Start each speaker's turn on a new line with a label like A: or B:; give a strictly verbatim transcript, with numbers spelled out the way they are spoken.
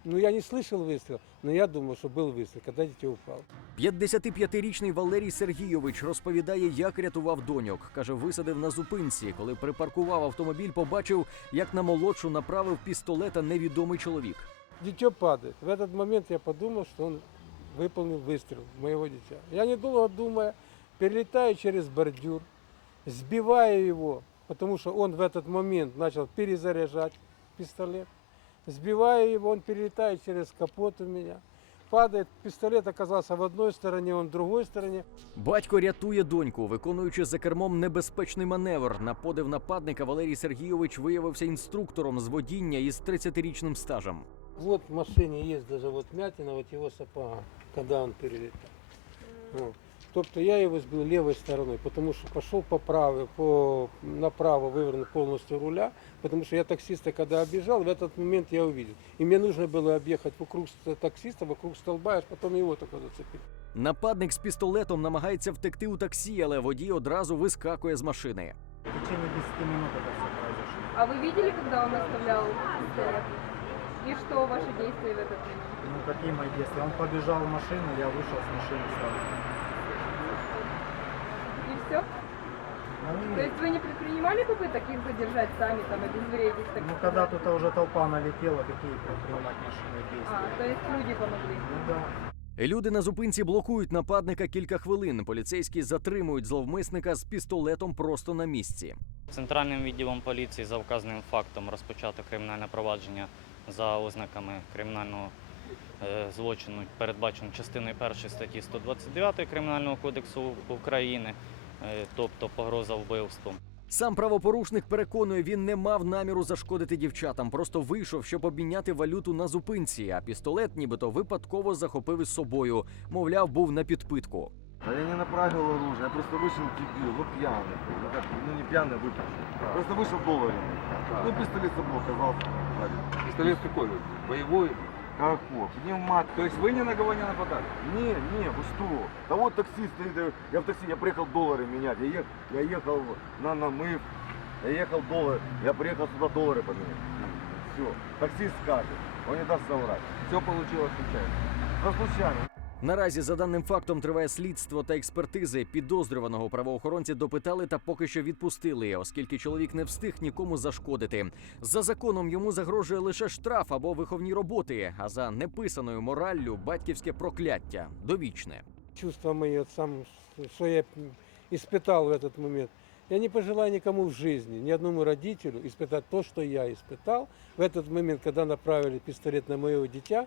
A: Ну, я не слышал выстрел, но я думаю, что был выстрел, когда дитя упало.
B: п'ятдесятип'ятирічний Валерій Сергійович розповідає, як рятував доньок. Каже, висадив на зупинці. Коли припаркував автомобіль, побачив, як на молодшу направив пістолета невідомий чоловік.
A: Дитё падает. В этот момент я подумал, что он выполнил выстрел в моего дитя. Я, недолго думая, перелетаю через бордюр, сбиваю его, потому что он в этот момент начал перезаряжать пистолет. Сбиваю его, он перелетает через капот у меня. Падает, пістолет оказався в одній стороні, він в другій стороні.
B: Батько рятує доньку, виконуючи за кермом небезпечний маневр. На подив нападника Валерій Сергійович виявився інструктором з водіння із тридцятирічним стажем.
A: Вот в машине есть даже вот вмятина, вот его сапога, когда он перелетал. Вот. Тобто я его сбил левой стороной, потому что пошел по правой, по, направо вывернул полностью руля, потому что я таксиста когда объезжал, в этот момент я увидел. И мне нужно было объехать вокруг таксиста, вокруг столба, аж потом его только зацепить.
B: Нападник з пістолетом намагається втекти у таксі, але водій одразу вискакує з машини.
C: В течение десяти минут это все произошло.
D: А вы видели, когда он оставлял пистолет? И что ваши действия в этот момент?
C: Ну какие мои действия? Он побежал в машину, я вышел с машины сразу.
D: И все? То есть вы не предпринимали попыток их задержать сами, там, обезвредить? Так
C: Ну
D: сказать?
C: когда тут уже толпа налетела, какие предпринимать машины действия?
D: А, то есть люди помогли?
C: Ну да.
B: Люди на зупинці блокують нападника кілька хвилин. Поліцейські затримують зловмисника з пістолетом просто на місці.
E: Центральним відділом поліції за вказаним фактом розпочато кримінальне провадження за ознаками кримінального е, злочину, передбачено частиною першої статті сто двадцять дев'ять Кримінального кодексу України, е, тобто погроза вбивством.
B: Сам правопорушник переконує, він не мав наміру зашкодити дівчатам, просто вийшов, щоб обміняти валюту на зупинці, а пістолет нібито випадково захопив із собою. Мовляв, був на підпитку.
F: Да я не направил оружие, я просто вышел дебил, ну пьяный был, ну как, ну не пьяный, а выпивший. Просто вышел долларом. Ну пистолет с собой оказался.
G: Пистолет какой? Боевой?
F: Какой? Пневмат.
G: То есть вы ни на кого не нападали?
F: Не, не, вы что? Да вот таксист стоит, я в такси, я приехал доллары менять, я, ехал, я ехал на намыв, я ехал доллары, я приехал сюда доллары поменять. Все, таксист скажет, он не даст соврать.
G: Все получилось случайно.
F: Да случайно.
B: Наразі, за даним фактом, триває слідство та експертизи. Підозрюваного правоохоронці допитали та поки що відпустили, оскільки чоловік не встиг нікому зашкодити. За законом йому загрожує лише штраф або виховні роботи, а за неписаною мораллю – батьківське прокляття – довічне.
A: Чувства мои, вот сам, что я испытал в этот момент. Я не пожелаю никому в жизни, ни одному родителю испытать то, что я испытал в этот момент, когда направили пистолет на моего дитя.